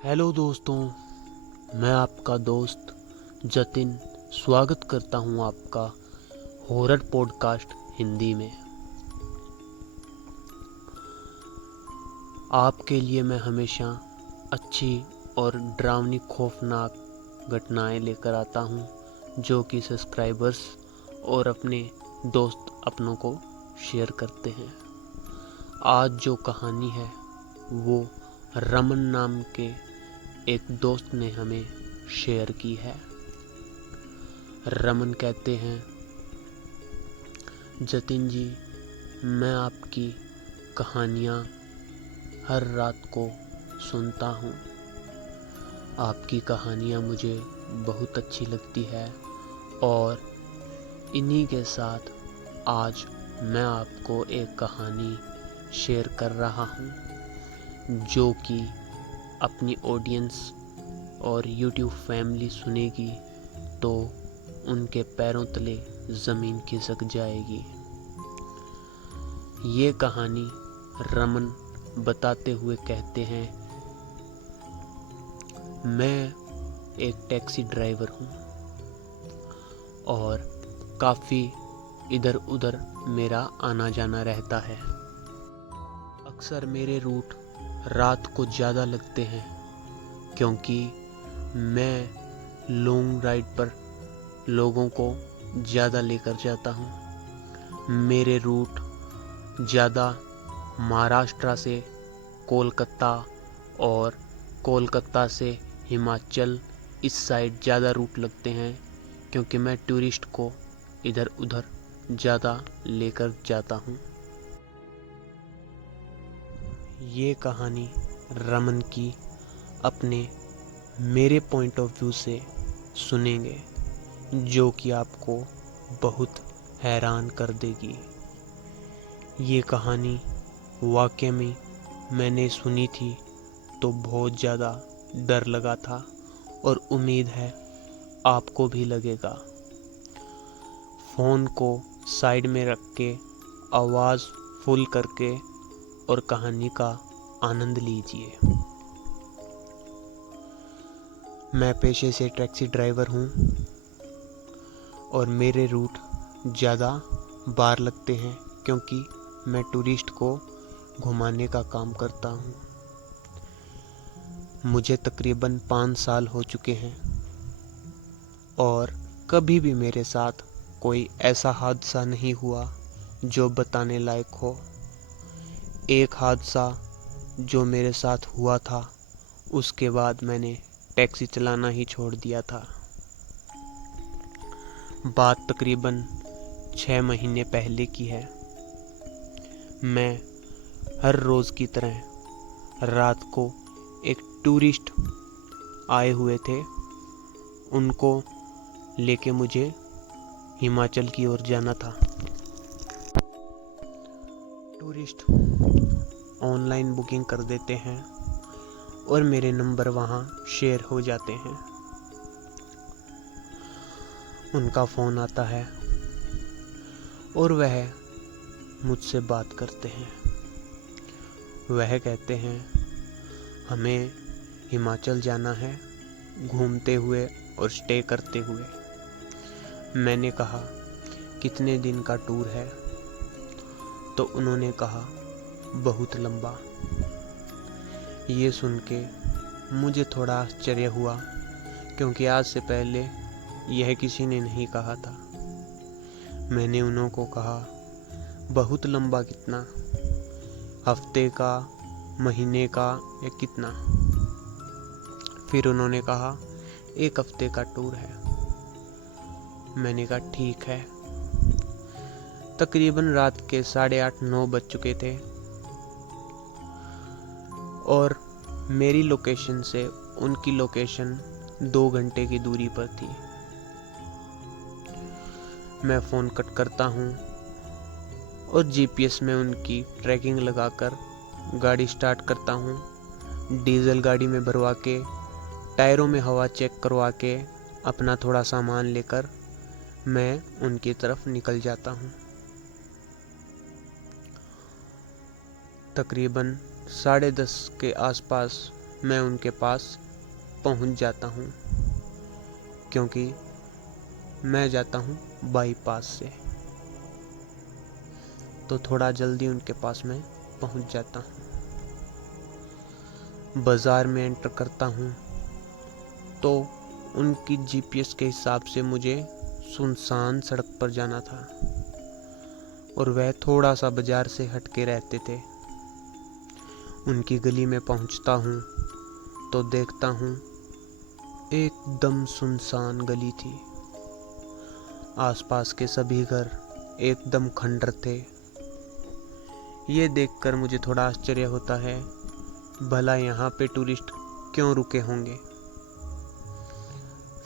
Hello दोस्तों, मैं आपका दोस्त जतिन स्वागत करता हूं आपका हॉरर पॉडकास्ट हिंदी में। आपके लिए मैं हमेशा अच्छी और डरावनी खौफनाक घटनाएं लेकर आता हूं जो कि सब्सक्राइबर्स और अपने दोस्त अपनों को शेयर करते हैं। आज जो कहानी है वो रमन नाम के एक दोस्त ने हमें शेयर की है। रमन कहते हैं, जतिन जी, मैं आपकी कहानियाँ हर रात को सुनता हूँ। आपकी कहानियाँ मुझे बहुत अच्छी लगती है और इन्हीं के साथ आज मैं आपको एक कहानी शेयर कर रहा हूँ जो कि अपनी ऑडियंस और यूट्यूब फैमिली सुनेगी तो उनके पैरों तले ज़मीन खिसक जाएगी। ये कहानी रमन बताते हुए कहते हैं, मैं एक टैक्सी ड्राइवर हूँ और काफ़ी इधर उधर मेरा आना जाना रहता है। अक्सर मेरे रूट रात को ज़्यादा लगते हैं क्योंकि मैं लॉन्ग राइड पर लोगों को ज़्यादा लेकर जाता हूँ। मेरे रूट ज़्यादा महाराष्ट्र से कोलकाता और कोलकाता से हिमाचल इस साइड ज़्यादा रूट लगते हैं क्योंकि मैं टूरिस्ट को इधर उधर ज़्यादा लेकर जाता हूँ। ये कहानी रमन की अपने मेरे पॉइंट ऑफ व्यू से सुनेंगे जो कि आपको बहुत हैरान कर देगी। ये कहानी वाकई में मैंने सुनी थी तो बहुत ज़्यादा डर लगा था और उम्मीद है आपको भी लगेगा। फ़ोन को साइड में रख के आवाज़ फुल करके और कहानी का आनंद लीजिए। मैं पेशे से टैक्सी ड्राइवर हूँ और मेरे रूट ज़्यादा बार लगते हैं क्योंकि मैं टूरिस्ट को घुमाने का काम करता हूँ। मुझे तकरीबन 5 साल हो चुके हैं और कभी भी मेरे साथ कोई ऐसा हादसा नहीं हुआ जो बताने लायक हो। एक हादसा जो मेरे साथ हुआ था उसके बाद मैंने टैक्सी चलाना ही छोड़ दिया था। बात तकरीबन 6 महीने पहले की है। मैं हर रोज़ की तरह रात को एक टूरिस्ट आए हुए थे, उनको लेके मुझे हिमाचल की ओर जाना था। टूरिस्ट ऑनलाइन बुकिंग कर देते हैं और मेरे नंबर वहाँ शेयर हो जाते हैं। उनका फ़ोन आता है और वह मुझसे बात करते हैं। वह कहते हैं, हमें हिमाचल जाना है घूमते हुए और स्टे करते हुए। मैंने कहा, कितने दिन का टूर है? तो उन्होंने कहा, बहुत लंबा। ये सुन के मुझे थोड़ा आश्चर्य हुआ क्योंकि आज से पहले यह किसी ने नहीं कहा था। मैंने उन्हों को कहा, बहुत लंबा कितना? हफ्ते का, महीने का या कितना? फिर उन्होंने कहा, 1 हफ्ते का टूर है। मैंने कहा, ठीक है। तकरीबन रात के 8:30-9 बज चुके थे और मेरी लोकेशन से उनकी लोकेशन 2 घंटे की दूरी पर थी। मैं फ़ोन कट करता हूँ और जीपीएस में उनकी ट्रैकिंग लगाकर गाड़ी स्टार्ट करता हूँ। डीजल गाड़ी में भरवा के, टायरों में हवा चेक करवा के अपना थोड़ा सामान लेकर मैं उनकी तरफ निकल जाता हूँ। तकरीबन 10:30 के आसपास मैं उनके पास पहुंच जाता हूं, क्योंकि मैं जाता हूं बाईपास से, तो थोड़ा जल्दी उनके पास मैं पहुंच जाता हूं। बाज़ार में एंटर करता हूं तो उनकी जीपीएस के हिसाब से मुझे सुनसान सड़क पर जाना था, और वह थोड़ा सा बाजार से हटके रहते थे। उनकी गली में पहुंचता हूं तो देखता हूं एकदम सुनसान गली थी। आसपास के सभी घर एकदम खंडर थे। ये देखकर मुझे थोड़ा आश्चर्य होता है, भला यहाँ पे टूरिस्ट क्यों रुके होंगे।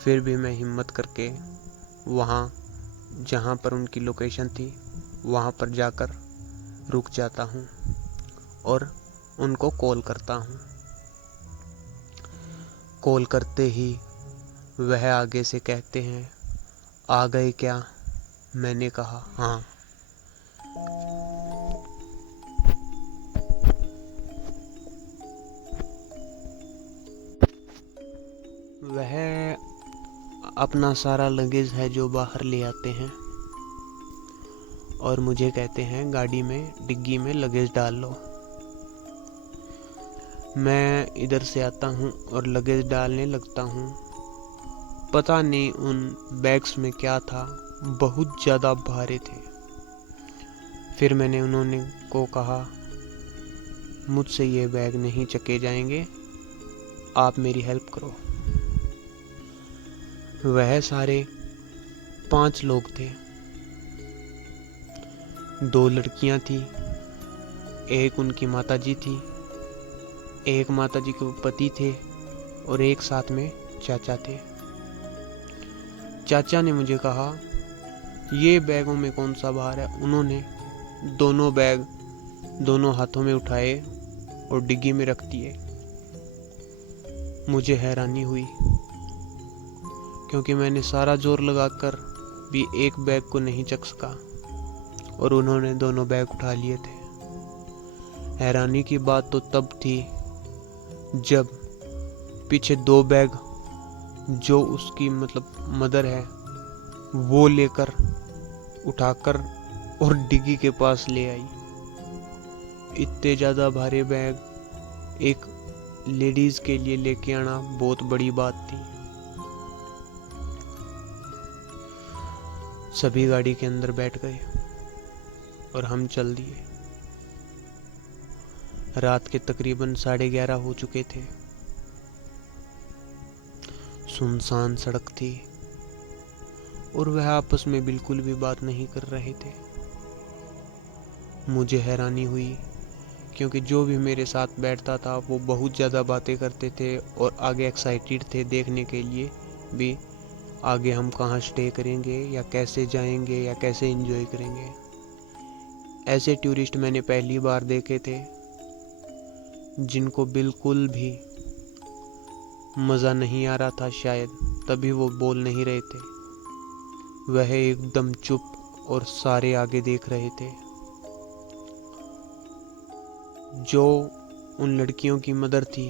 फिर भी मैं हिम्मत करके वहाँ जहाँ पर उनकी लोकेशन थी वहाँ पर जाकर रुक जाता हूँ और उनको कॉल करता हूँ। कॉल करते ही वह आगे से कहते हैं, आ गए क्या? मैंने कहा हाँ। वह अपना सारा लगेज है जो बाहर ले आते हैं और मुझे कहते हैं गाड़ी में डिग्गी में लगेज डाल लो। मैं इधर से आता हूँ और लगेज डालने लगता हूँ। पता नहीं उन बैग्स में क्या था, बहुत ज़्यादा भारी थे। फिर मैंने उन्होंने को कहा, मुझसे ये बैग नहीं चके जाएंगे, आप मेरी हेल्प करो। वह सारे 5 लोग थे। 2 लड़कियां थी, एक उनकी माताजी थी, एक माताजी के पति थे और एक साथ में चाचा थे। चाचा ने मुझे कहा, ये बैगों में कौन सा भार है? उन्होंने दोनों बैग दोनों हाथों में उठाए और डिग्गी में रख दिए। मुझे हैरानी हुई, क्योंकि मैंने सारा जोर लगाकर भी एक बैग को नहीं चक सका और उन्होंने दोनों बैग उठा लिए थे। हैरानी की बात तो तब थी जब पीछे 2 बैग जो उसकी मदर है वो लेकर उठाकर और डिग्गी के पास ले आई। इतने ज़्यादा भारी बैग एक लेडीज़ के लिए लेके आना बहुत बड़ी बात थी। सभी गाड़ी के अंदर बैठ गए और हम चल दिए। रात के तकरीबन 11:30 हो चुके थे। सुनसान सड़क थी और वह आपस में बिल्कुल भी बात नहीं कर रहे थे। मुझे हैरानी हुई, क्योंकि जो भी मेरे साथ बैठता था वो बहुत ज़्यादा बातें करते थे और आगे एक्साइटेड थे देखने के लिए भी, आगे हम कहाँ स्टे करेंगे या कैसे जाएंगे या कैसे एंजॉय करेंगे। ऐसे टूरिस्ट मैंने पहली बार देखे थे जिनको बिल्कुल भी मज़ा नहीं आ रहा था, शायद तभी वो बोल नहीं रहे थे। वह एकदम चुप और सारे आगे देख रहे थे। जो उन लड़कियों की मदर थी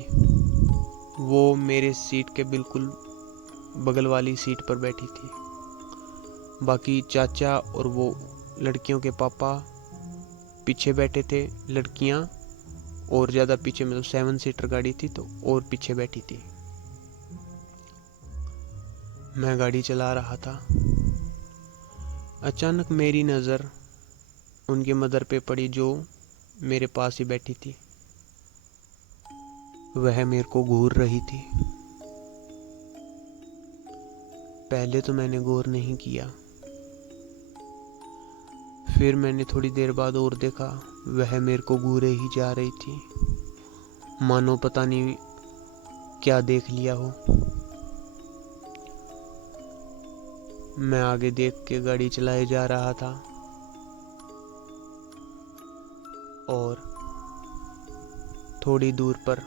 वो मेरे सीट के बिल्कुल बगल वाली सीट पर बैठी थी। बाकी चाचा और वो लड़कियों के पापा पीछे बैठे थे। लड़कियां और ज़्यादा पीछे, 7 सीटर गाड़ी थी तो और पीछे बैठी थी। मैं गाड़ी चला रहा था। अचानक मेरी नज़र उनकी मदर पे पड़ी जो मेरे पास ही बैठी थी। वह मेरे को घूर रही थी। पहले तो मैंने गौर नहीं किया, फिर मैंने थोड़ी देर बाद और देखा, वह मेरे को घूरे ही जा रही थी, मानो पता नहीं क्या देख लिया हो। मैं आगे देख के गाड़ी चलाए जा रहा था और थोड़ी दूर पर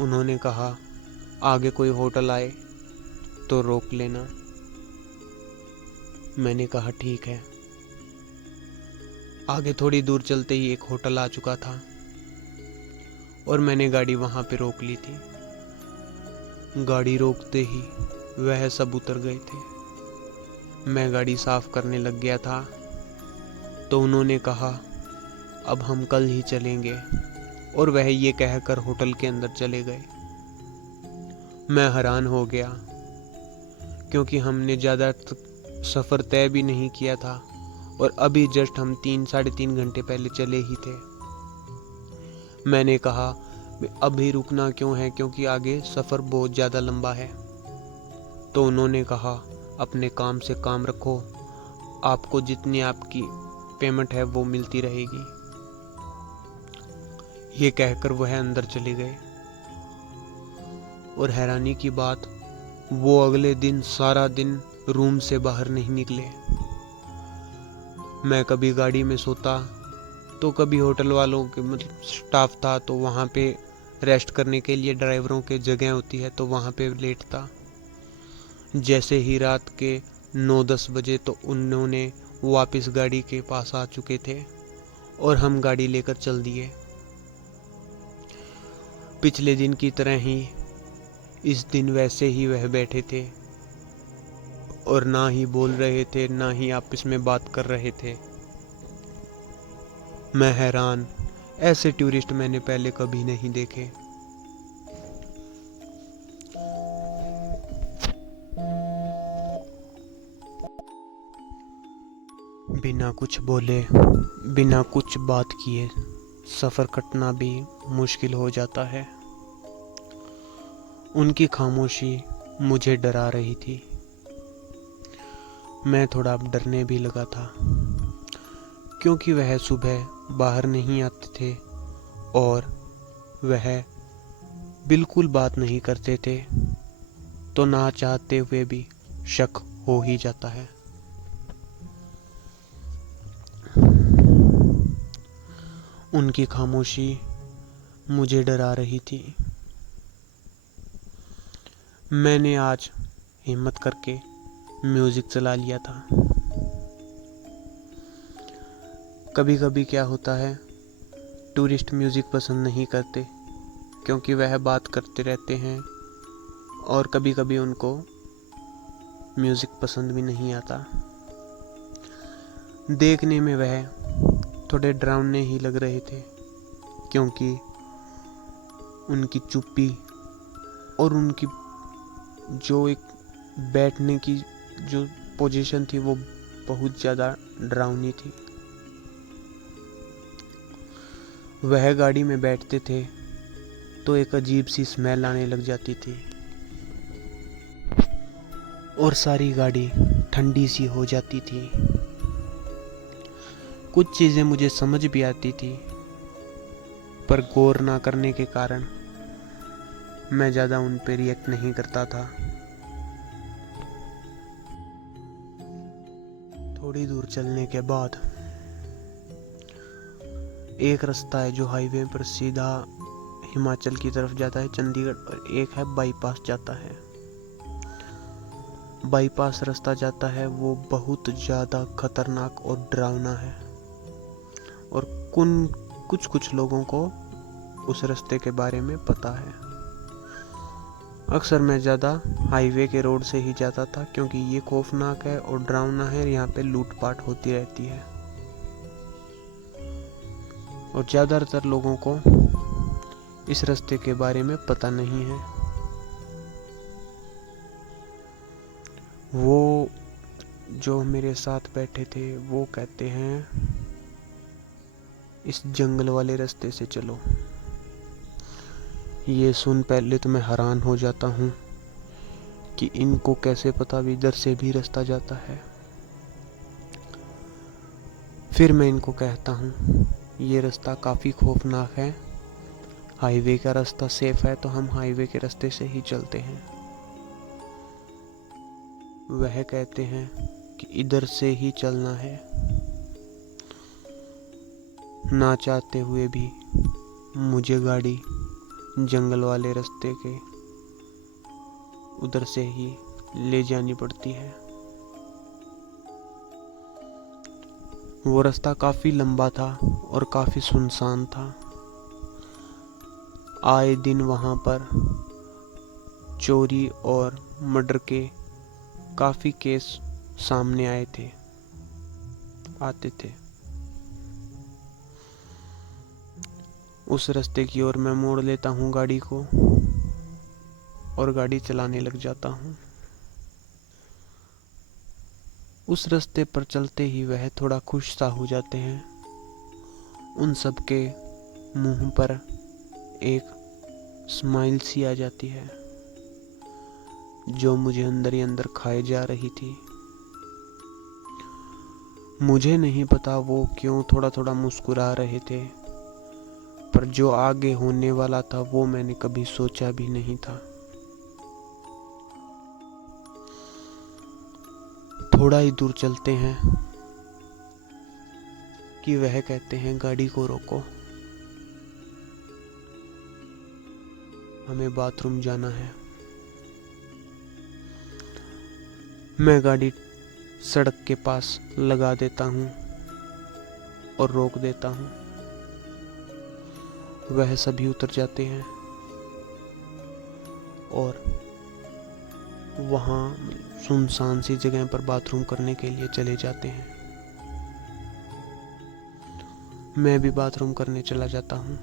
उन्होंने कहा, आगे कोई होटल आए तो रोक लेना। मैंने कहा ठीक है। आगे थोड़ी दूर चलते ही एक होटल आ चुका था और मैंने गाड़ी वहाँ पे रोक ली थी। गाड़ी रोकते ही वह सब उतर गए थे। मैं गाड़ी साफ करने लग गया था तो उन्होंने कहा, अब हम कल ही चलेंगे, और वह ये कहकर होटल के अंदर चले गए। मैं हैरान हो गया क्योंकि हमने ज़्यादा सफ़र तय भी नहीं किया था और अभी जस्ट हम 3-3.5 घंटे पहले चले ही थे। मैंने कहा, अभी रुकना क्यों है, क्योंकि आगे सफ़र बहुत ज़्यादा लंबा है। तो उन्होंने कहा, अपने काम से काम रखो, आपको जितनी आपकी पेमेंट है वो मिलती रहेगी। ये कहकर वह अंदर चले गए। और हैरानी की बात, वो अगले दिन सारा दिन रूम से बाहर नहीं निकले। मैं कभी गाड़ी में सोता तो कभी होटल वालों के मतलब स्टाफ था तो वहाँ पे रेस्ट करने के लिए ड्राइवरों के जगह होती है तो वहाँ पे लेटता। जैसे ही रात के 9-10 बजे तो उन्होंने वापस गाड़ी के पास आ चुके थे और हम गाड़ी लेकर चल दिए। पिछले दिन की तरह ही इस दिन वैसे ही वह बैठे थे और ना ही बोल रहे थे, ना ही आपस में बात कर रहे थे। मैं हैरान, ऐसे टूरिस्ट मैंने पहले कभी नहीं देखे। बिना कुछ बोले, बिना कुछ बात किए सफ़र कटना भी मुश्किल हो जाता है। उनकी खामोशी मुझे डरा रही थी। मैं थोड़ा डरने भी लगा था क्योंकि वह सुबह बाहर नहीं आते थे और वह बिल्कुल बात नहीं करते थे, तो ना चाहते हुए भी शक हो ही जाता है। उनकी खामोशी मुझे डरा रही थी। मैंने आज हिम्मत करके म्यूज़िक चला लिया था। कभी कभी क्या होता है, टूरिस्ट म्यूज़िक पसंद नहीं करते क्योंकि वह बात करते रहते हैं और कभी कभी उनको म्यूज़िक पसंद भी नहीं आता। देखने में वह थोड़े डरावने ही लग रहे थे क्योंकि उनकी चुप्पी और उनकी जो एक बैठने की जो पोजीशन थी वो बहुत ज़्यादा डरावनी थी। वह गाड़ी में बैठते थे तो एक अजीब सी स्मेल आने लग जाती थी और सारी गाड़ी ठंडी सी हो जाती थी। कुछ चीज़ें मुझे समझ भी आती थी पर गौर ना करने के कारण मैं ज़्यादा उन पर रिएक्ट नहीं करता था। थोड़ी दूर चलने के बाद एक रास्ता है जो हाईवे पर सीधा हिमाचल की तरफ जाता है, चंडीगढ़, और एक है बाईपास जाता है। बाईपास रास्ता जाता है वो बहुत ज़्यादा खतरनाक और डरावना है और कुछ लोगों को उस रास्ते के बारे में पता है। अक्सर मैं ज़्यादा हाईवे के रोड से ही जाता था क्योंकि ये खौफनाक है और डरावना है। यहाँ पे लूटपाट होती रहती है और ज़्यादातर लोगों को इस रास्ते के बारे में पता नहीं है। वो जो मेरे साथ बैठे थे वो कहते हैं, इस जंगल वाले रास्ते से चलो। ये सुन पहले तो मैं हैरान हो जाता हूँ कि इनको कैसे पता भी इधर से भी रास्ता जाता है। फिर मैं इनको कहता हूँ ये रास्ता काफ़ी खौफनाक है, हाईवे का रास्ता सेफ है तो हम हाईवे के रास्ते से ही चलते हैं। वह कहते हैं कि इधर से ही चलना है। ना चाहते हुए भी मुझे गाड़ी जंगल वाले रास्ते के उधर से ही ले जानी पड़ती है। वो रास्ता काफ़ी लंबा था और काफ़ी सुनसान था। आए दिन वहाँ पर चोरी और मर्डर के काफ़ी केस सामने आते थे। उस रास्ते की ओर मैं मोड़ लेता हूँ गाड़ी को और गाड़ी चलाने लग जाता हूँ। उस रास्ते पर चलते ही वह थोड़ा खुश सा हो जाते हैं। उन सब के मुंह पर एक स्माइल सी आ जाती है जो मुझे अंदर ही अंदर खाए जा रही थी। मुझे नहीं पता वो क्यों थोड़ा थोड़ा मुस्कुरा रहे थे, पर जो आगे होने वाला था वो मैंने कभी सोचा भी नहीं था। थोड़ा ही दूर चलते हैं कि वह कहते हैं गाड़ी को रोको, हमें बाथरूम जाना है। मैं गाड़ी सड़क के पास लगा देता हूँ और रोक देता हूँ। वह सभी उतर जाते हैं और वहाँ सुनसान सी जगह पर बाथरूम करने के लिए चले जाते हैं। मैं भी बाथरूम करने चला जाता हूँ।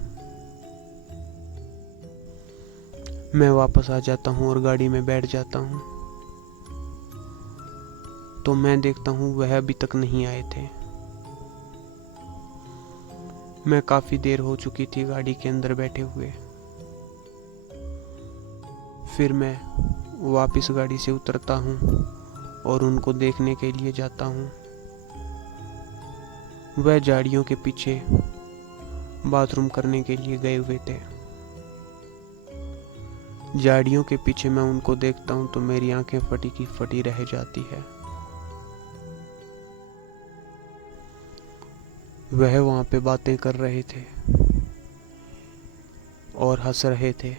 मैं वापस आ जाता हूँ और गाड़ी में बैठ जाता हूँ तो मैं देखता हूँ वह अभी तक नहीं आए थे। मैं काफी देर हो चुकी थी गाड़ी के अंदर बैठे हुए। फिर मैं वापस गाड़ी से उतरता हूँ और उनको देखने के लिए जाता हूँ। वह झाड़ियों के पीछे बाथरूम करने के लिए गए हुए थे। झाड़ियों के पीछे मैं उनको देखता हूँ तो मेरी आंखें फटी की फटी रह जाती है। वह वहां पे बातें कर रहे थे और हंस रहे थे,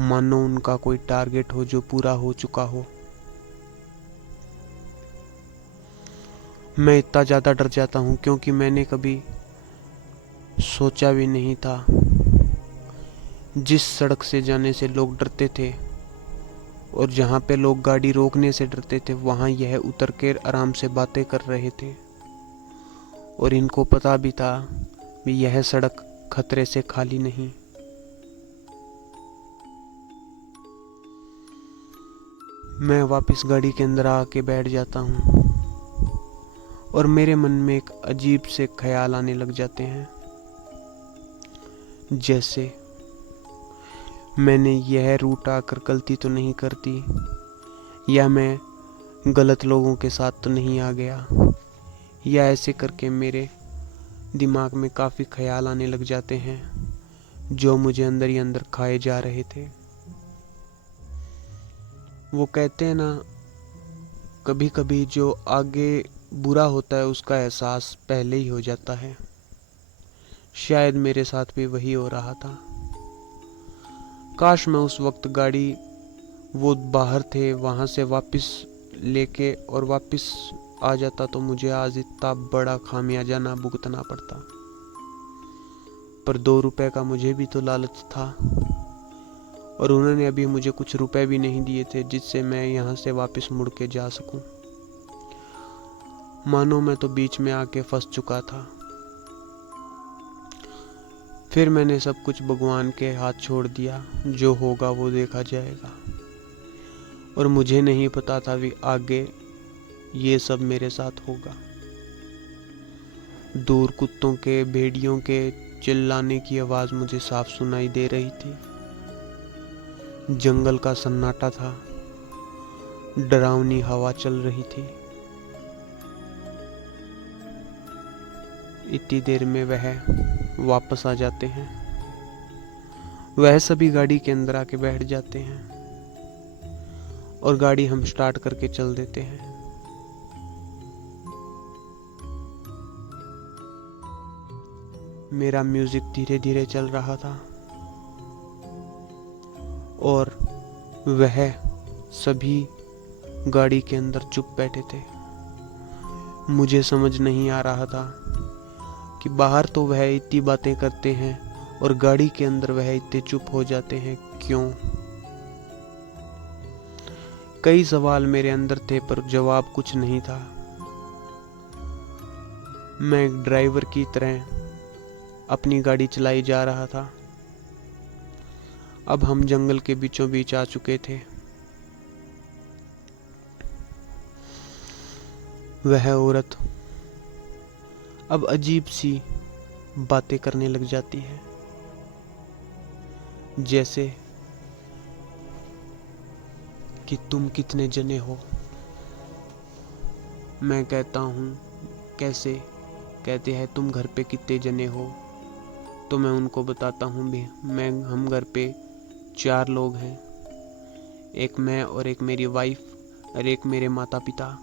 मानो उनका कोई टारगेट हो जो पूरा हो चुका हो। मैं इतना ज़्यादा डर जाता हूँ क्योंकि मैंने कभी सोचा भी नहीं था। जिस सड़क से जाने से लोग डरते थे और जहाँ पे लोग गाड़ी रोकने से डरते थे, वहाँ यह उतर के आराम से बातें कर रहे थे। और इनको पता भी था कि यह सड़क खतरे से खाली नहीं। मैं वापस गाड़ी के अंदर आके बैठ जाता हूँ और मेरे मन में एक अजीब से ख्याल आने लग जाते हैं, जैसे मैंने यह रूट आकर गलती तो नहीं करती, या मैं गलत लोगों के साथ तो नहीं आ गया, या ऐसे करके मेरे दिमाग में काफ़ी ख्याल आने लग जाते हैं जो मुझे अंदर ही अंदर खाए जा रहे थे। वो कहते हैं ना, कभी कभी जो आगे बुरा होता है उसका एहसास पहले ही हो जाता है। शायद मेरे साथ भी वही हो रहा था। काश मैं उस वक्त गाड़ी, वो बाहर थे, वहाँ से वापस लेके और वापस आ जाता तो मुझे आज इतना बड़ा खामियाजा ना भुगतना पड़ता। पर 2 रुपए का मुझे भी तो लालच था और उन्होंने अभी मुझे कुछ रुपए भी नहीं दिए थे जिससे मैं यहाँ से वापस मुड़ के जा सकूं। मानो मैं तो बीच में आके फंस चुका था। फिर मैंने सब कुछ भगवान के हाथ छोड़ दिया, जो होगा वो देखा जाएगा। और मुझे नहीं पता था कि आगे ये सब मेरे साथ होगा। दूर कुत्तों के, भेड़ियों के चिल्लाने की आवाज मुझे साफ सुनाई दे रही थी। जंगल का सन्नाटा था, डरावनी हवा चल रही थी। इतनी देर में वह वापस आ जाते हैं। वह सभी गाड़ी के अंदर आके बैठ जाते हैं और गाड़ी हम स्टार्ट करके चल देते हैं। मेरा म्यूजिक धीरे धीरे चल रहा था और वह सभी गाड़ी के अंदर चुप बैठे थे। मुझे समझ नहीं आ रहा था कि बाहर तो वह इतनी बातें करते हैं और गाड़ी के अंदर वह इतने चुप हो जाते हैं क्यों। कई सवाल मेरे अंदर थे पर जवाब कुछ नहीं था। मैं एक ड्राइवर की तरह अपनी गाड़ी चलाई जा रहा था। अब हम जंगल के बीचों बीच आ चुके थे। वह औरत अब अजीब सी बातें करने लग जाती है, जैसे कि तुम कितने जने हो। मैं कहता हूँ कैसे? कहते हैं तुम घर पे कितने जने हो। तो मैं उनको बताता हूँ भी हम घर पे 4 लोग हैं, एक मैं और एक मेरी वाइफ और एक मेरे माता पिता।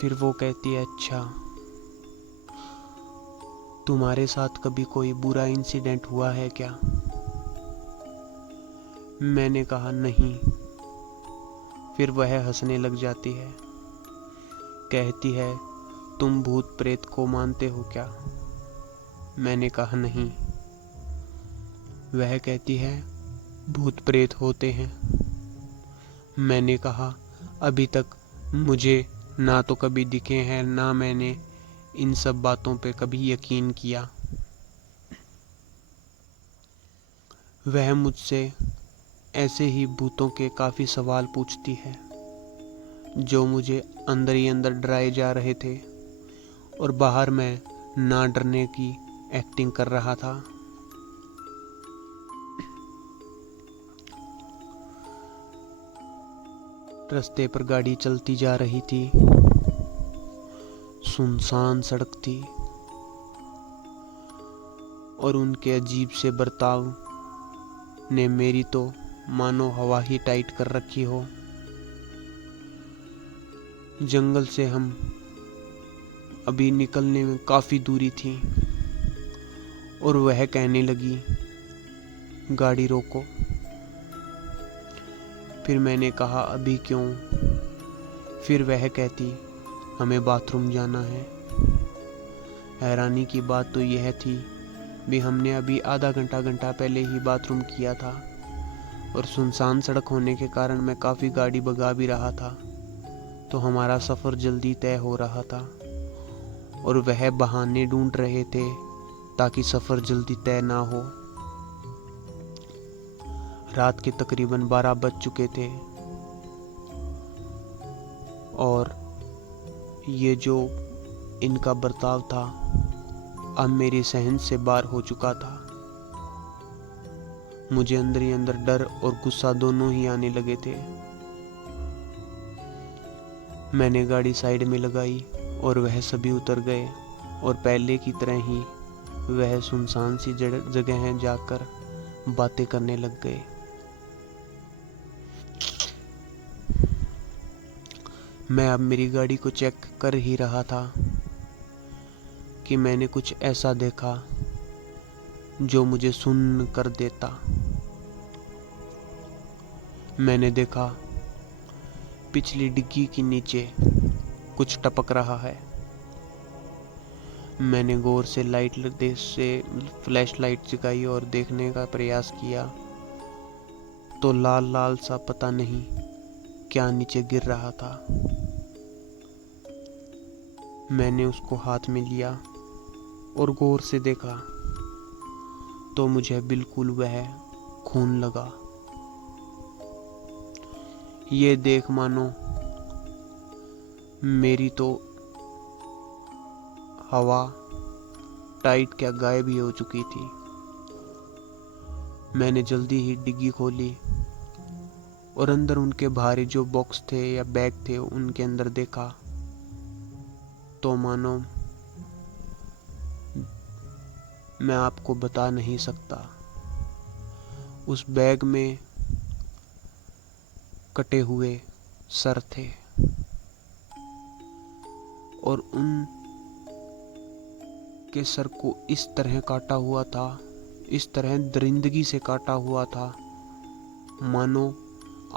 फिर वो कहती है अच्छा, तुम्हारे साथ कभी कोई बुरा इंसिडेंट हुआ है क्या? मैंने कहा नहीं। फिर वह हंसने लग जाती है, कहती है तुम भूत प्रेत को मानते हो क्या? मैंने कहा नहीं। वह कहती है भूत प्रेत होते हैं। मैंने कहा अभी तक मुझे ना तो कभी दिखे हैं, ना मैंने इन सब बातों पे कभी यकीन किया। वह मुझसे ऐसे ही भूतों के काफ़ी सवाल पूछती है, जो मुझे अंदर ही अंदर डराए जा रहे थे और बाहर मैं ना डरने की एक्टिंग कर रहा था। रास्ते पर गाड़ी चलती जा रही थी। सुनसान सड़क थी और उनके अजीब से बर्ताव ने मेरी तो मानो हवा ही टाइट कर रखी हो। जंगल से हम अभी निकलने में काफ़ी दूरी थी और वह कहने लगी गाड़ी रोको। फिर मैंने कहा अभी क्यों? फिर वह कहती हमें बाथरूम जाना है। हैरानी की बात तो यह थी भी हमने अभी आधा घंटा पहले ही बाथरूम किया था और सुनसान सड़क होने के कारण मैं काफ़ी गाड़ी भगा भी रहा था, तो हमारा सफ़र जल्दी तय हो रहा था और वह बहाने ढूंढ रहे थे ताकि सफ़र जल्दी तय ना हो। रात के तकरीबन 12 बज चुके थे और ये जो इनका बर्ताव था अब मेरी सहन से बाहर हो चुका था। मुझे अंदर ही अंदर डर और गुस्सा दोनों ही आने लगे थे। मैंने गाड़ी साइड में लगाई और वह सभी उतर गए और पहले की तरह ही वह सुनसान सी जगह जाकर बातें करने लग गए। मैं अब मेरी गाड़ी को चेक कर ही रहा था कि मैंने कुछ ऐसा देखा जो मुझे सुन्न कर देता। मैंने देखा पिछली डिग्गी के नीचे कुछ टपक रहा है। मैंने गौर से फ्लैश लाइट जगाई और देखने का प्रयास किया तो लाल लाल सा पता नहीं क्या नीचे गिर रहा था। मैंने उसको हाथ में लिया और गौर से देखा तो मुझे बिल्कुल वह खून लगा। ये देख मानो मेरी तो हवा टाइट क्या गायब ही हो चुकी थी। मैंने जल्दी ही डिग्गी खोली और अंदर उनके भारी जो बॉक्स थे या बैग थे उनके अंदर देखा तो मानो मैं आपको बता नहीं सकता। उस बैग में कटे हुए सर थे और उन के सर को इस तरह काटा हुआ था, इस तरह दरिंदगी से काटा हुआ था, मानो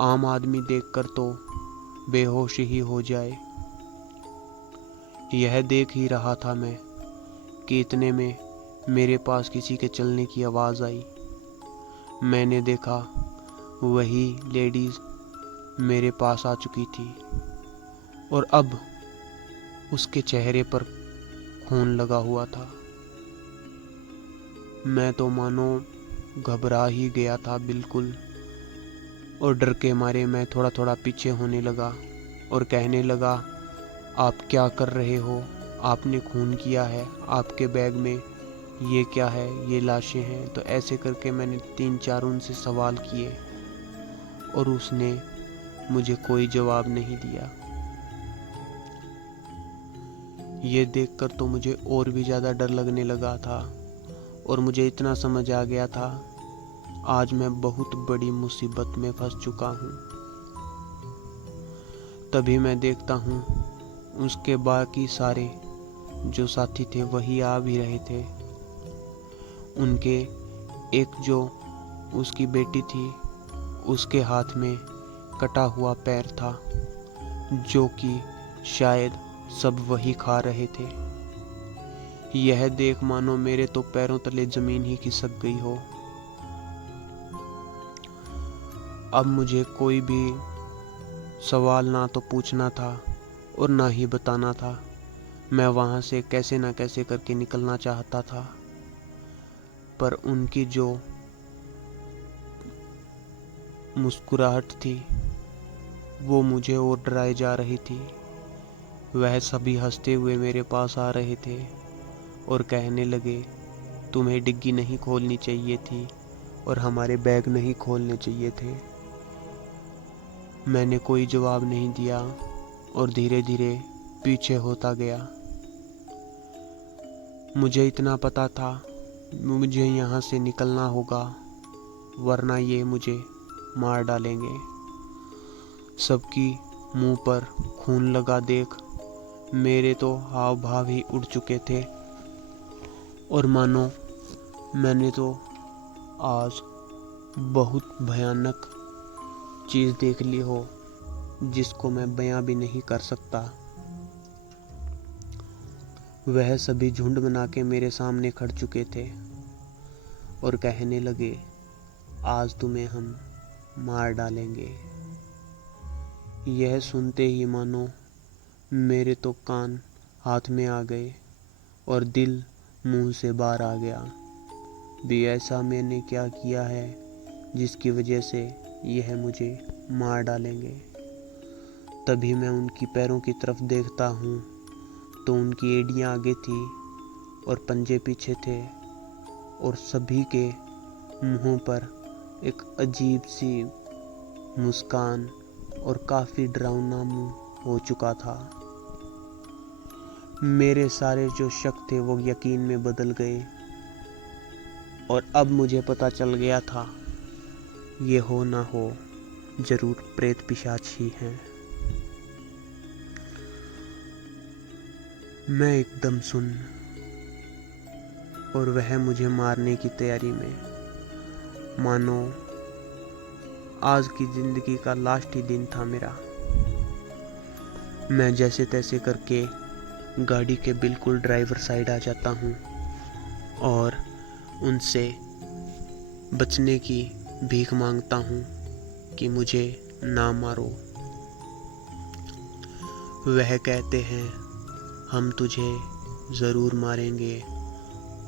आम आदमी देखकर तो बेहोश ही हो जाए। यह देख ही रहा था मैं कि इतने में मेरे पास किसी के चलने की आवाज़ आई। मैंने देखा वही लेडीज मेरे पास आ चुकी थी और अब उसके चेहरे पर खून लगा हुआ था। मैं तो मानो घबरा ही गया था बिल्कुल, और डर के मारे मैं थोड़ा थोड़ा पीछे होने लगा और कहने लगा, आप क्या कर रहे हो? आपने खून किया है, आपके बैग में ये क्या है? ये लाशें हैं। तो ऐसे करके मैंने 3-4 उनसे सवाल किए और उसने मुझे कोई जवाब नहीं दिया। ये देखकर तो मुझे और भी ज़्यादा डर लगने लगा था और मुझे इतना समझ आ गया था, आज मैं बहुत बड़ी मुसीबत में फंस चुका हूँ। तभी मैं देखता हूँ उसके बाकी सारे जो साथी थे वही आ भी रहे थे। उनके एक जो उसकी बेटी थी, उसके हाथ में कटा हुआ पैर था, जो कि शायद सब वही खा रहे थे। यह देख मानो मेरे तो पैरों तले जमीन ही खिसक गई हो। अब मुझे कोई भी सवाल ना तो पूछना था और ना ही बताना था। मैं वहाँ से कैसे ना कैसे करके निकलना चाहता था, पर उनकी जो मुस्कुराहट थी वो मुझे और डराए जा रही थी। वह सभी हंसते हुए मेरे पास आ रहे थे और कहने लगे, तुम्हें डिग्गी नहीं खोलनी चाहिए थी और हमारे बैग नहीं खोलने चाहिए थे। मैंने कोई जवाब नहीं दिया और धीरे धीरे पीछे होता गया। मुझे इतना पता था मुझे यहाँ से निकलना होगा, वरना ये मुझे मार डालेंगे। सबकी मुंह पर खून लगा देख मेरे तो हाव भाव ही उड़ चुके थे और मानो मैंने तो आज बहुत भयानक चीज़ देख ली हो, जिसको मैं बयां भी नहीं कर सकता। वह सभी झुंड बना के मेरे सामने खड़ चुके थे और कहने लगे, आज तुम्हें हम मार डालेंगे। यह सुनते ही मानो मेरे तो कान हाथ में आ गए और दिल मुंह से बाहर आ गया। भी ऐसा मैंने क्या किया है जिसकी वजह से यह मुझे मार डालेंगे। तभी मैं उनकी पैरों की तरफ देखता हूँ तो उनकी एड़ियाँ आगे थी और पंजे पीछे थे और सभी के मुंहों पर एक अजीब सी मुस्कान और काफ़ी डरावना मुंह हो चुका था। मेरे सारे जो शक थे वो यकीन में बदल गए और अब मुझे पता चल गया था, ये हो ना हो जरूर प्रेत पिशाच ही हैं। मैं एकदम सुन्न और वह मुझे मारने की तैयारी में, मानो आज की ज़िंदगी का लास्ट ही दिन था मेरा। मैं जैसे तैसे करके गाड़ी के बिल्कुल ड्राइवर साइड आ जाता हूँ और उनसे बचने की भीख मांगता हूँ कि मुझे ना मारो। वह कहते हैं, हम तुझे ज़रूर मारेंगे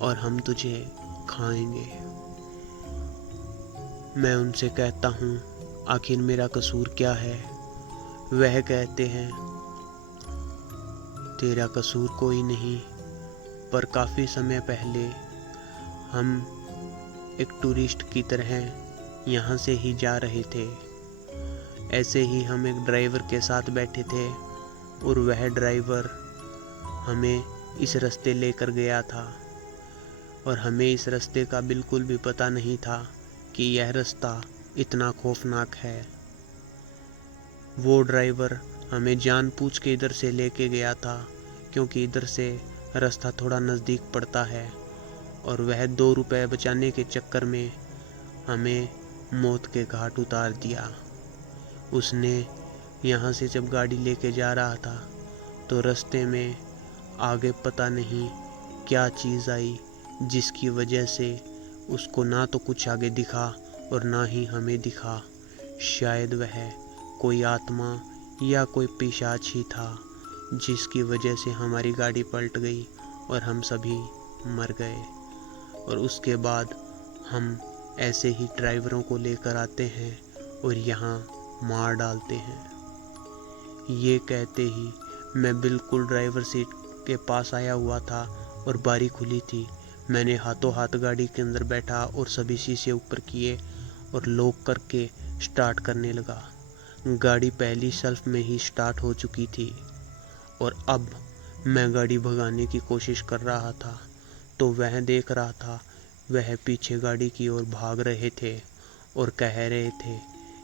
और हम तुझे खाएंगे। मैं उनसे कहता हूँ, आखिर मेरा कसूर क्या है? वह कहते हैं, तेरा कसूर कोई नहीं, पर काफ़ी समय पहले हम एक टूरिस्ट की तरह यहाँ से ही जा रहे थे। ऐसे ही हम एक ड्राइवर के साथ बैठे थे और वह ड्राइवर हमें इस रास्ते लेकर गया था और हमें इस रास्ते का बिल्कुल भी पता नहीं था कि यह रास्ता इतना खौफनाक है। वो ड्राइवर हमें जानबूझ के इधर से लेके गया था क्योंकि इधर से रास्ता थोड़ा नज़दीक पड़ता है और वह 2 रुपए बचाने के चक्कर में हमें मौत के घाट उतार दिया। उसने यहाँ से जब गाड़ी लेके जा रहा था तो रास्ते में आगे पता नहीं क्या चीज़ आई जिसकी वजह से उसको ना तो कुछ आगे दिखा और ना ही हमें दिखा। शायद वह कोई आत्मा या कोई पिशाच ही था, जिसकी वजह से हमारी गाड़ी पलट गई और हम सभी मर गए। और उसके बाद हम ऐसे ही ड्राइवरों को लेकर आते हैं और यहाँ मार डालते हैं। ये कहते ही मैं बिल्कुल ड्राइवर सीट के पास आया हुआ था और बारी खुली थी। मैंने हाथों हाथ गाड़ी के अंदर बैठा और सभी शीशे ऊपर किए और लॉक करके स्टार्ट करने लगा। गाड़ी पहली शेल्फ में ही स्टार्ट हो चुकी थी और अब मैं गाड़ी भगाने की कोशिश कर रहा था तो वह देख रहा था, वह पीछे गाड़ी की ओर भाग रहे थे और कह रहे थे,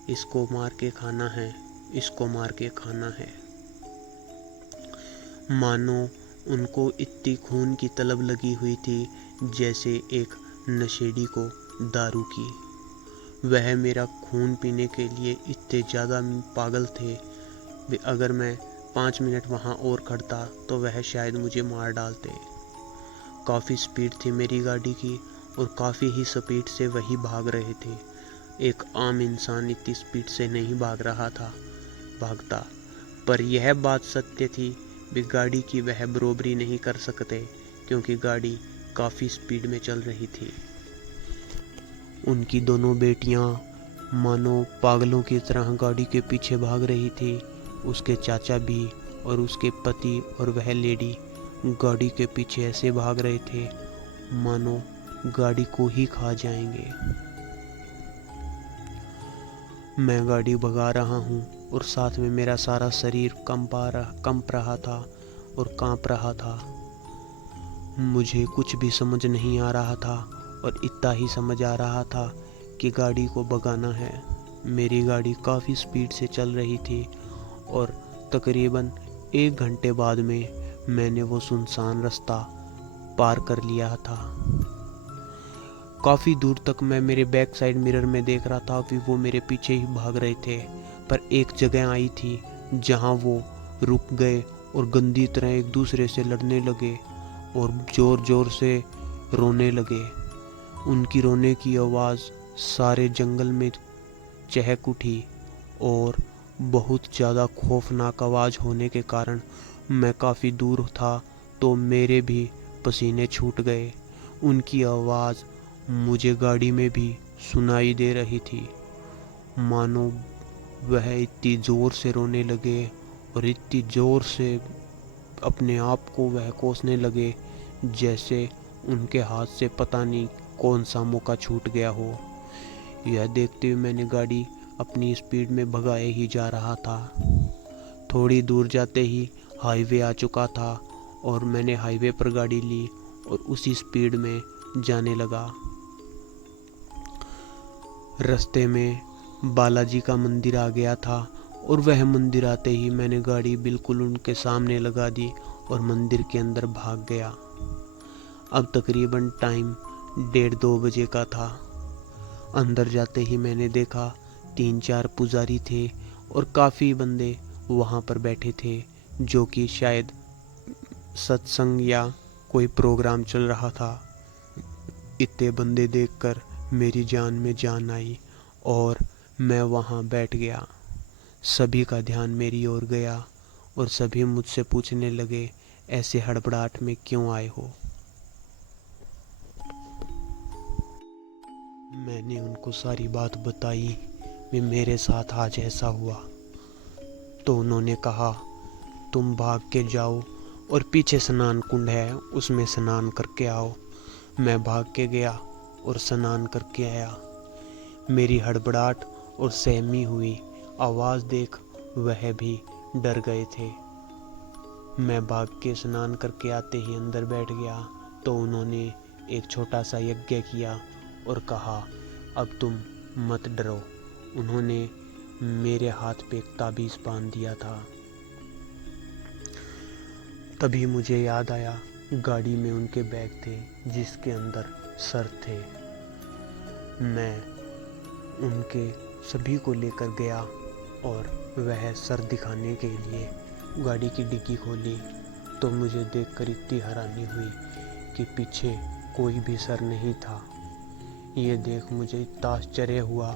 इसको मार के खाना है, इसको मार के खाना है। मानो उनको इतनी खून की तलब लगी हुई थी जैसे एक नशेड़ी को दारू की। वह मेरा खून पीने के लिए इतने ज़्यादा पागल थे, अगर मैं 5 मिनट वहाँ और खड़ता तो वह शायद मुझे मार डालते। काफ़ी स्पीड थी मेरी गाड़ी की और काफ़ी ही स्पीड से वही भाग रहे थे। एक आम इंसान इतनी स्पीड से नहीं भागता, पर यह बात सत्य थी कि गाड़ी की वह बराबरी नहीं कर सकते क्योंकि गाड़ी काफ़ी स्पीड में चल रही थी। उनकी दोनों बेटियां मानो पागलों की तरह गाड़ी के पीछे भाग रही थी। उसके चाचा भी और उसके पति और वह लेडी गाड़ी के पीछे ऐसे भाग रहे थे मानो गाड़ी को ही खा जाएंगे। मैं गाड़ी भगा रहा हूँ और साथ में मेरा सारा शरीर कंप रहा था और कांप रहा था। मुझे कुछ भी समझ नहीं आ रहा था और इतना ही समझ आ रहा था कि गाड़ी को भगाना है। मेरी गाड़ी काफ़ी स्पीड से चल रही थी और तकरीबन 1 घंटे बाद में मैंने वो सुनसान रास्ता पार कर लिया था। काफ़ी दूर तक मैं मेरे बैक साइड मिरर में देख रहा था कि वो मेरे पीछे ही भाग रहे थे, पर एक जगह आई थी जहाँ वो रुक गए और गंदी तरह एक दूसरे से लड़ने लगे और ज़ोर ज़ोर से रोने लगे। उनकी रोने की आवाज़ सारे जंगल में चहक उठी और बहुत ज़्यादा खौफनाक आवाज़ होने के कारण मैं काफ़ी दूर था तो मेरे भी पसीने छूट गए। उनकी आवाज़ मुझे गाड़ी में भी सुनाई दे रही थी। मानो वह इतनी ज़ोर से रोने लगे और इतनी ज़ोर से अपने आप को वह कोसने लगे जैसे उनके हाथ से पता नहीं कौन सा मौका छूट गया हो। यह देखते हुए मैंने गाड़ी अपनी स्पीड में भगाए ही जा रहा था। थोड़ी दूर जाते ही हाईवे आ चुका था और मैंने हाईवे पर गाड़ी ली और उसी स्पीड में जाने लगा। रास्ते में बालाजी का मंदिर आ गया था और वह मंदिर आते ही मैंने गाड़ी बिल्कुल उनके सामने लगा दी और मंदिर के अंदर भाग गया। अब तकरीबन टाइम 1:30-2 बजे का था। अंदर जाते ही मैंने देखा 3-4 पुजारी थे और काफ़ी बंदे वहाँ पर बैठे थे जो कि शायद सत्संग या कोई प्रोग्राम चल रहा था। इतने बंदे देखकर मेरी जान में जान आई और मैं वहाँ बैठ गया। सभी का ध्यान मेरी ओर गया और सभी मुझसे पूछने लगे, ऐसे हड़बड़ाहट में क्यों आए हो? मैंने उनको सारी बात बताई कि मेरे साथ आज ऐसा हुआ। तो उन्होंने कहा, तुम भाग के जाओ और पीछे स्नान कुंड है, उसमें स्नान करके आओ। मैं भाग के गया और स्नान करके आया। मेरी हड़बड़ाहट और सहमी हुई आवाज़ देख वह भी डर गए थे। मैं भाग के स्नान करके आते ही अंदर बैठ गया तो उन्होंने एक छोटा सा यज्ञ किया और कहा, अब तुम मत डरो। उन्होंने मेरे हाथ पे एक ताबीज़ बांध दिया था। तभी मुझे याद आया, गाड़ी में उनके बैग थे जिसके अंदर सर थे। मैं उनके सभी को लेकर गया और वह सर दिखाने के लिए गाड़ी की डिग्गी खोली तो मुझे देखकर इतनी हैरानी हुई कि पीछे कोई भी सर नहीं था। ये देख मुझे इतना आश्चर्य हुआ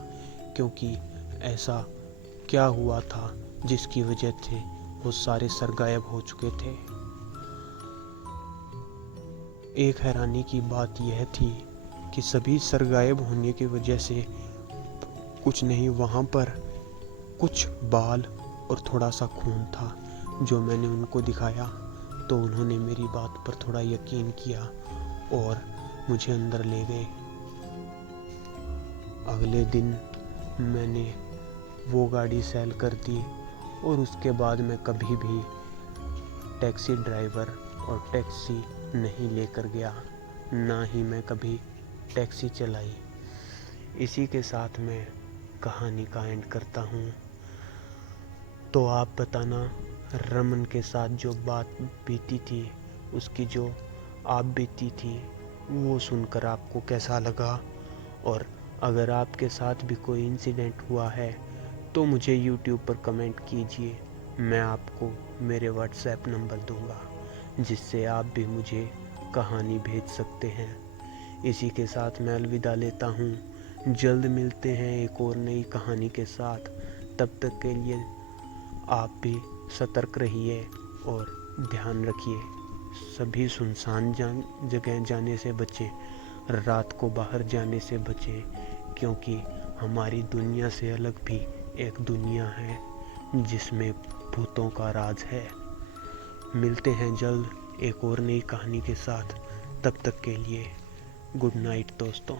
क्योंकि ऐसा क्या हुआ था जिसकी वजह से वो सारे सर गायब हो चुके थे। एक हैरानी की बात यह थी कि सभी सर गायब होने की वजह से कुछ नहीं, वहाँ पर कुछ बाल और थोड़ा सा खून था जो मैंने उनको दिखाया, तो उन्होंने मेरी बात पर थोड़ा यकीन किया और मुझे अंदर ले गए। अगले दिन मैंने वो गाड़ी सेल कर दी और उसके बाद मैं कभी भी टैक्सी ड्राइवर और टैक्सी नहीं लेकर गया, ना ही मैं कभी टैक्सी चलाई। इसी के साथ मैं कहानी का एंड करता हूँ। तो आप बताना, रमन के साथ जो बात बीती थी, उसकी जो आप बीती थी, वो सुनकर आपको कैसा लगा। और अगर आपके साथ भी कोई इंसिडेंट हुआ है तो मुझे YouTube पर कमेंट कीजिए, मैं आपको मेरे WhatsApp नंबर दूंगा जिससे आप भी मुझे कहानी भेज सकते हैं। इसी के साथ मैं अलविदा लेता हूँ। जल्द मिलते हैं एक और नई कहानी के साथ। तब तक के लिए आप भी सतर्क रहिए और ध्यान रखिए। सभी सुनसान जगह जाने से बचें, रात को बाहर जाने से बचें, क्योंकि हमारी दुनिया से अलग भी एक दुनिया है जिसमें भूतों का राज है। मिलते हैं जल्द एक और नई कहानी के साथ। तब तक के लिए गुड नाइट दोस्तों।